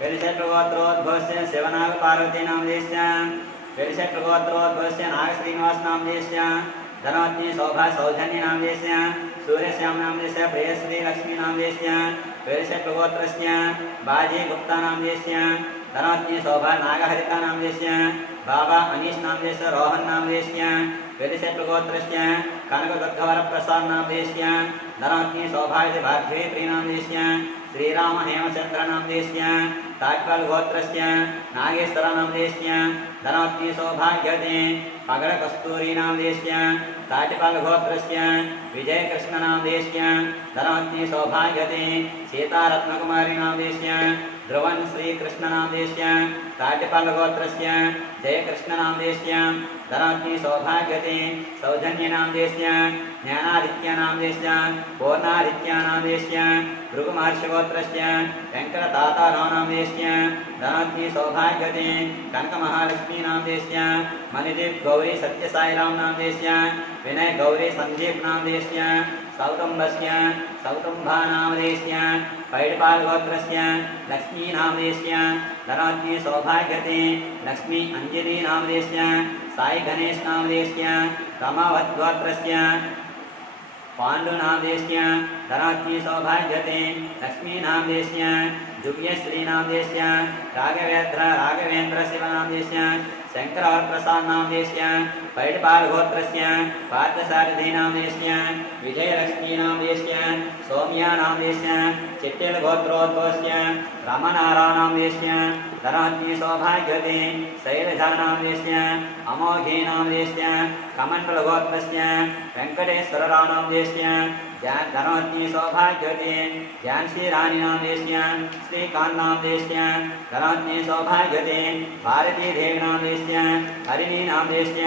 वेलिशेट्रगोत्रोद्भवस्य शिवनागपार्वतीनामधेस्य वेलिशेट्रगोत्रोद्भवस्य नागश्रीनिवासनामधेस्य धनवती शोभा सौजन्यनामधेस्य सूर्यश्यामनामधेस्य प्रियश्रीलक्ष्मीनामधेस्य वेलिशेट्रगोत्रस्य बाजी गुप्तानामधेस्य धनवती शोभा नागहरितानामधेस्य बाबा अनीशनामधेस्य रोहन्नामधेस्य वेलिशेट्रगोत्रस्य कनकदुर्गवरप्रसादनामधेस्य धनवती शोभा भाग्ये प्रियनामधेस्य श्रीराम हेमचंद्रनामधेस्य ताट्पल गोत्रस्य नागेश्वरनामधेस्य धनवती सौभाग्यवती पगड़ कस्तूरीनामधेस्य ताट्पल गोत्रस्य विजयकृष्णनामधेस्य धनवती सौभाग्यवती सीतारत्नकुमारीनामधेस्य ध्रुवन श्रीकृष्णनामधेस्य ताट्पल गोत्रस्य जयकृष्णनामधेस्य धनवती सौभाग्यवती सौजन्यनामधेस्य ज्ञानादित्यनामधेस्य पूर्णादित्यनामधेस्य भृगुमहर्षिगोत्रस्य वेंकटतातारावनामधेस्य धनवती सौभाग्यवती कनकमहालक्ष्मीनामधेस्य मणिदीप गौरी सत्यसाईरामनामधेस्य विनय गौरी संदीपनामधेस्य सौतुंबस्य सौतुंभानामधेस्य पैडपाल गोत्रस्य लक्ष्मीनामधेस्य धनवती सौभाग्यवती लक्ष्मी अंजलीनामधेस्य साई गणेशनामधेस्य रमावद्गोत्रस्य पाण्डुनामधेस्य धनवती सौभाग्यवती लक्ष्मीनामधेस्य जुव्यश्रीनामधेस्य राघवेन्द्र शिवनामधेस्य शंकरवरप्रसादनामधेस्य पैडपाल गोत्रस्य पार्थसारथीनामधेस्य विजयलक्ष्मीनामधेस्य सौम्यानामधेस्य चिट्टिल गोत्रोद्भवस्य रमनारायणनामधेस्य धनवती सौभाग्यवती शैलजानामधेस्य अमोघीनामधेस्य कमण्डल गोत्रस्य वेंकटेश्वररावनामधेस्य धनवती सौभाग्यवती झांसी रानीनामधेस्य श्रीकान्नामधेस्य धनवती सौभाग्यवती भारती देवीनामधेस्य हरिणीनामधेस्य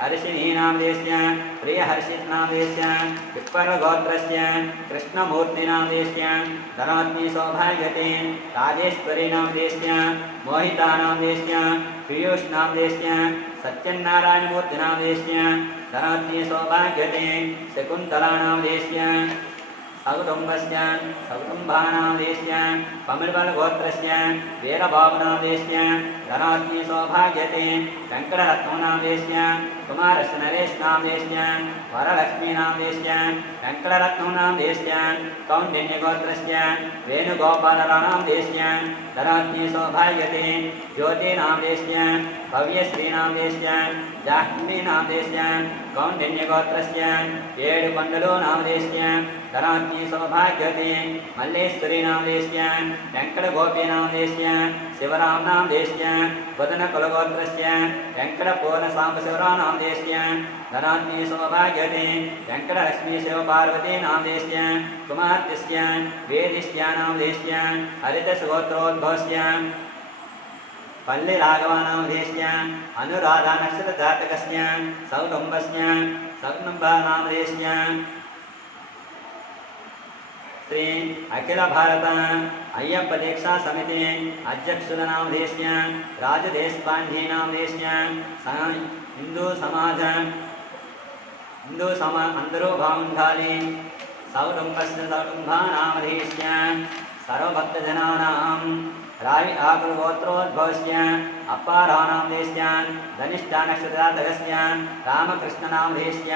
हर्षिणीनामधेस्य प्रियहर्षितनामधेस्य पिप्पलगोत्रस्य कृष्णमूर्तिनामधेस्य धनवती सौभाग्यवती राजेश्वरीनामधेस्य मोहितानामधेस्य पीयूषनामधेस्य सत्यनारायणमूर्तिनामधेस्य धनवती सौभाग्यवती शकुन्तलानामधेस्य सकुटुम्बस्य सकुटुम्बानामधेस्य पमिलबलगोत्रस्य वीरबाबुनामधेस्य धनवती सौभाग्यवती वेंकटरत्ननामधेस्य कुमारसुनरेशनामधेस्य वरलक्ष्मीनामधेस्य वेंकटरत्ननामधेस्य कौण्डिन्यगोत्रस्य वेणुगोपालरावनामधेस्य धनवती सौभाग्यवती ज्योतिनामधेस्य भव्यश्रीनामधेस्य जाह्नवीनामधेस्य कौण्डिन्यगोत्रस्य येडुपण्डलोनामधेस्य धनवती सौभाग्यवती मल्लेश्वरीनामधेस्य वेंकटगोपीनामधेस्य शिवरामनामधेस्य वदनकुलगोत्रस्य वेंकटपूर्णसाम्बशिवरावनामधेस्य धनवती सौभाग्यवती वेंकटलक्ष्मी शिवपार्वतीनामधेस्य कुमार्त्यस्य वेदिष्यानामधेस्य हरितसुगोत्रोद्भवस्य पल्लिराघवानामधेस्य अनुराधानक्षत्रजातकस्य सौकुटुम्बस्य सकुटुम्बानामधेस्य श्री अखिल भारत अय्यप्प दीक्षा समिति अध्यक्षनामधेस्य राजदेशपांडेनामधेस्य हिंदू समाज अंदरू बागुंडाली सौकुटुम्बस्य सौकुटुम्बानामधेस्य सर्वभक्तजनानां रावि आकुलगोत्रोद्भवस्य अप्पारावनामधेस्य धनिष्ठानक्षत्रजातकस्य रामकृष्णनामधेस्य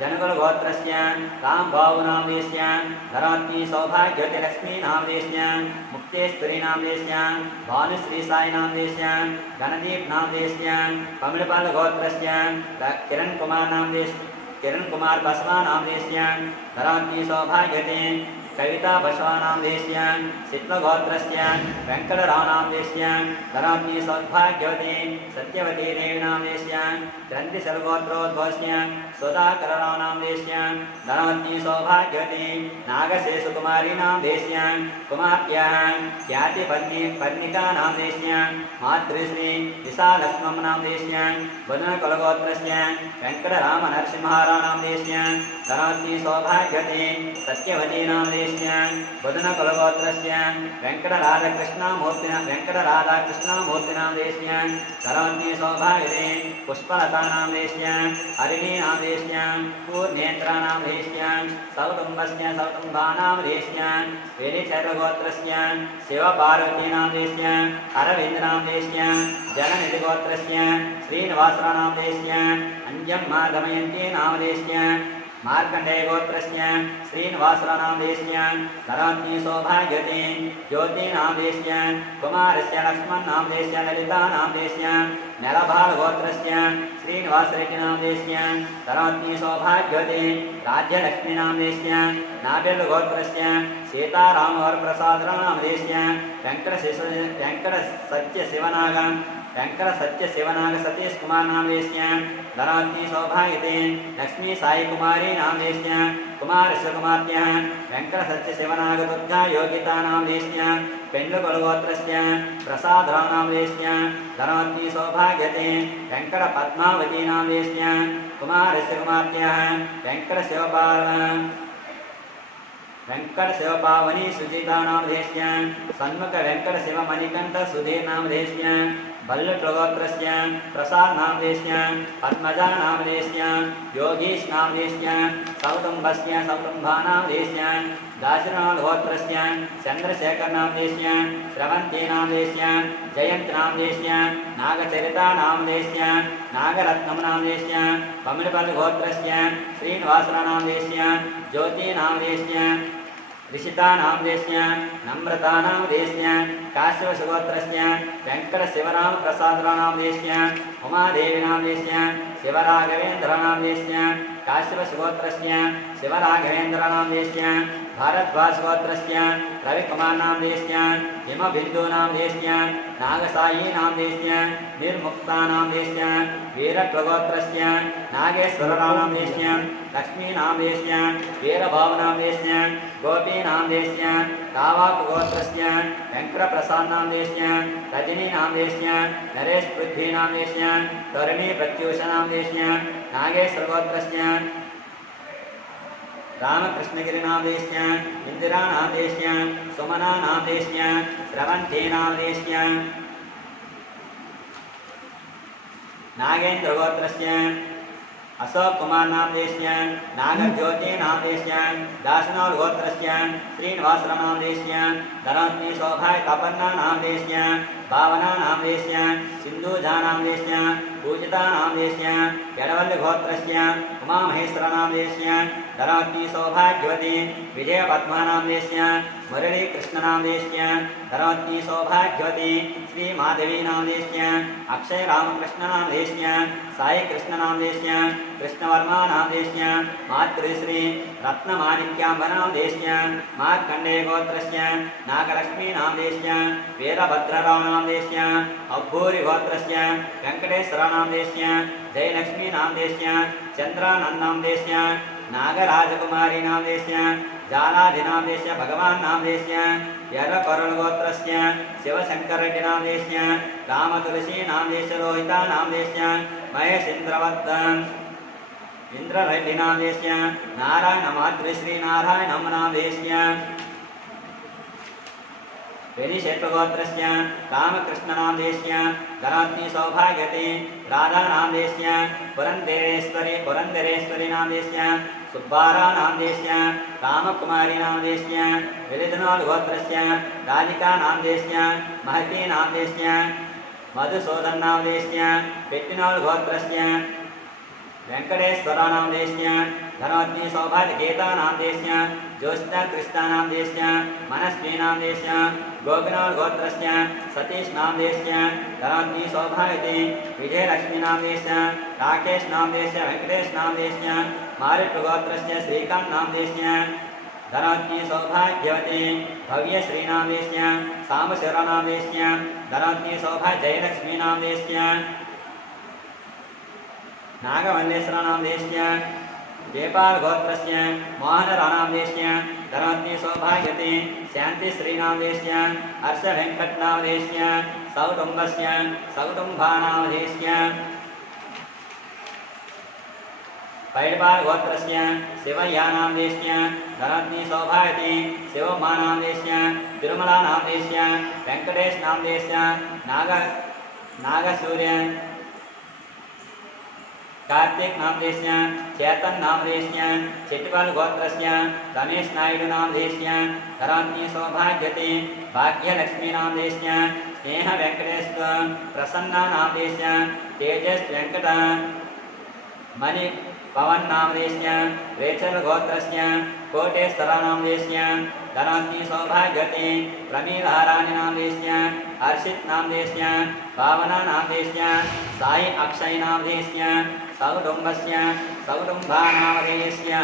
जनकुलगोत्रस्य रामबाबुनामधेस्य धनवती सौभाग्यवती लक्ष्मीनामधेस्य मुक्तेश्वरीनामधेस्य भानुश्रीसाईनामधेस्य गणदीपनामधेस्य पमिलपालगोत्रस्य किरणकुमार बसवानामधेस्य धनवती सौभाग्यवती कविता बसवानामधेस्य शीतलगोत्रस्य वेंकटरावनामधेस्य धनवती सौभाग्यवती सत्यवती देवीनामधेस्य ग्रंथिशलगोत्रोद्भवस्य सुधाकररावनामधेस्य धनवती सौभाग्यवती नागशेषकुमारीनामधेस्य कुमार्त्याः ख्यातिपर्णिकानामधेस्य मातृश्री विशालक्ष्मनामधेस्य वदनकुलगोत्रस्य वेंकटरामनरसिंहारावनामधेस्य धनवती सौभाग्यवती सत्यवतीनामधेस्य नामदेश्य बुधनकुलगोत्रस्य वेङ्कटराधाकृष्णमूर्तिनामदेश्य धरवन्ति सौभाग्यते पुष्पलतानामदेश्य हरिणीनामदेश्य पूर्णेन्द्रानामदेश्य सौकुटुम्बस्य सौकुटुम्बानामदेश्य वेलिचैत्रगोत्रस्य शिवपार्वतीनामदेश्य अरविन्दनामदेश्य जगनिधिगोत्रस्य श्रीनिवासरानामदेश्य अंजम्मा दमयन्ती नामदेश्य मार्कण्डेयगोत्रस्य श्रीनिवासरानामदेश्य धरवन्ति सौभाग्यते ज्योतिनामदेश्य कुमारस्य लक्ष्मणनामदेश्य ललितानामदेश्य नेलभालगोत्रस्य श्रीनिवासरेड्डिनामदेश्य धरवन्ति सौभाग्यते राज्यलक्ष्मीनामदेश्य नाबेलगोत्रस्य सीतारामवरप्रसादनामदेश्य वेङ्कटसत्यशिवनाग सतीश कुमार नामदेश्य धरवन्ति सौभाग्यते लक्ष्मी साई कुमारी नामदेश्य कुमारस्य कुमार्त्यः वेङ्कटसत्यशिवनाग दुर्गा योगिता नामदेश्य पेण्डुकुलगोत्रस्य प्रसादरामदेश्य धरवन्ति सौभाग्यते वेङ्कटपद्मावती नामदेश्य कुमारस्य कुमार्त्यः वेङ्कटशिवपावनी सुजिता नामदेश्य सन्मुख वेङ्कटशिवमणिकण्ठ सुधीर नामदेश्य बल्लुट्लगोत्रस्य प्रसाद नामदेश्य पद्मजा नामदेश्य योगीश नामदेश्य सौकुटुम्बस्य सौकुटुम्बानामदेश्य दाशिनाथगोत्रस्य चन्द्रशेखर नामदेश्य स्रवन्ती नामदेश्य जयन्त नामदेश्य नागचरिता नामदेश्य नागरत्नम नामदेश्य पमिलपल्लिगोत्रस्य श्रीनिवासरानामदेश्य ज्योति नामदेश्य ऋषिता नामदेश्य नम्रता नामदेश्य काश्यपसुगोत्रस्य वेङ्कटशिवरामप्रसादरानामदेश्य उमादेवी नामदेश्य शिवराघवेन्द्रनामदेश्य काश्यपसुगोत्रस्य शिवराघवेन्द्रनामदेश्य भारद्वाजगोत्रस्य रविकुमार नामदेश्य हिमबिन्दु नामदेश्य नागसायी नामदेश्य निर्मुक्ता नामदेश्य वीरत्वगोत्रस्य नागेश्वरराव नामदेश्य लक्ष्मी नामदेश्य वीरभाव नामदेश्य गोपी नामदेश्य दावाकुगोत्रस्य वेङ्कटप्रसाद नामदेश्य रजनी नामदेश्य नरेश पृथ्वी नामदेश्य तरुणी प्रत्यूष नामदेश्य नागेश्वरगोत्रस्य रामकृष्णगिरि नामदेश्य इंदिरा नामदेश्य सुमना नामदेश्य स्रवन्ती नामदेश्य नागेन्द्र गोत्रस्य अशोक कुमार नामदेश्य नागज्योति नामदेश्य दासनौल गोत्रस्य श्रीनिवासराव नामदेश्य धरवन्ति सौभाग्य तपन्ना नामदेश्य भावना नामदेश्य सिंधुजा नामदेश्य पूजिता नामदेश्य यडवल्लि गोत्रस्य उमामहेश्वर नामदेश्य धरवन्ति सौभाग्यवती विजयपद्मा नामदेश्य मुरली कृष्ण नामदेश्य धरवन्ति सौभाग्यवती श्रीमाधवी नामदेश्य अक्षय रामकृष्ण नामदेश्य साई कृष्ण नामदेश्य कृष्णवर्मा नामदेश्य मातृश्री रत्नमाणिक्यांब नामदेश्य मार्कण्डेय गोत्रस्य नागलक्ष्मी नामदेश्य वीरभद्रराव नामदेश्य अब्बूरि गोत्रस्य वेङ्कटेश्वर नामदेश्य जयलक्ष्मी नामदेश्य चन्द्रानन्द नामदेश्य नागराजकुमारी नामदेश्य जालाधि नामदेश्य भगवान नामदेश्य यर्रकोरल गोत्रस्य शिवशंकररेड्डी नामदेश्य रामतुलसी नामदेश्य लोहिता नामदेश्य महेश इंद्ररेड्डी नामदेश्य नारायण मातृश्री नारायणम नामदेश्य वेलिशेट्टगोत्रस्य रामकृष्ण नामदेश्य धरवन्ति सौभाग्यते राधा नामदेश्य पुरंदरेश्वरी नामदेश्य सुब्बाराव नामदेश्य रामकुमारी नामदेश्य वेलिधनौल गोत्रस्य राधिका नामदेश्य महती नामदेश्य मधुसूदन नामदेश्य पेट्टिनौल गोत्रस्य वेंकटेश्वर नामदेश्य धरवन्ति सौभाग्य गीता नामदेश्य ज्योत्स्ना कृष्णा नामदेश्य मनस्वी नामदेश्य गोपिनौल गोत्रस्य सतीश नामदेश्य धरवन्ति सौभाग्यते विजयलक्ष्मी नामदेश्य राकेश नामदेश्य वेंकटेश नामदेश्य मारिट्टु गोत्रस्य श्रीकांत नामदेश्य धरवन्ति सौभाग्यवती भव्यश्री नामदेश्य सामशिव नामदेश्य धरवन्ति सौभाग्य जयलक्ष्मी नामदेश्य नागमल्लेश्वर नामदेश्य नेपाल गोत्रस्य मोहनराव नामदेश्य धरवन्ति सौभाग्यते शान्तिश्री नामदेश्य हर्ष वेङ्कट नामदेश्य सौकुटुम्बस्य सौकुटुम्बानामदेश्य पैडपाल गोत्रस्य शिवय्या नाम देश्य धनवती सौभाग्यवती शिवमा नाम देश्य तिरुमला नाम देश्य वेंकटेश नाम देश्य नागसूर्य कार्तिक नाम देश्य चेतन नाम देश्य चिट्टपाल गोत्रस्य रमेश नायडू नाम देश्य धनवती सौभाग्यवती भाग्यलक्ष्मी नाम देश्य स्नेह वेंकटेश्वर प्रसन्ना नाम देश्य तेजस वेंकट मणि पवन नाम देश्य रेचल गोत्रस्य कोटेश्वरा नाम देश्य धनवती सौभाग्यवती प्रमीलाराणी नाम देश्य हर्षित नाम देश्य भावना नाम देश्य साई अक्षय नाम देश्य सकुटुंबस्य सकुटुंबा नाम देश्य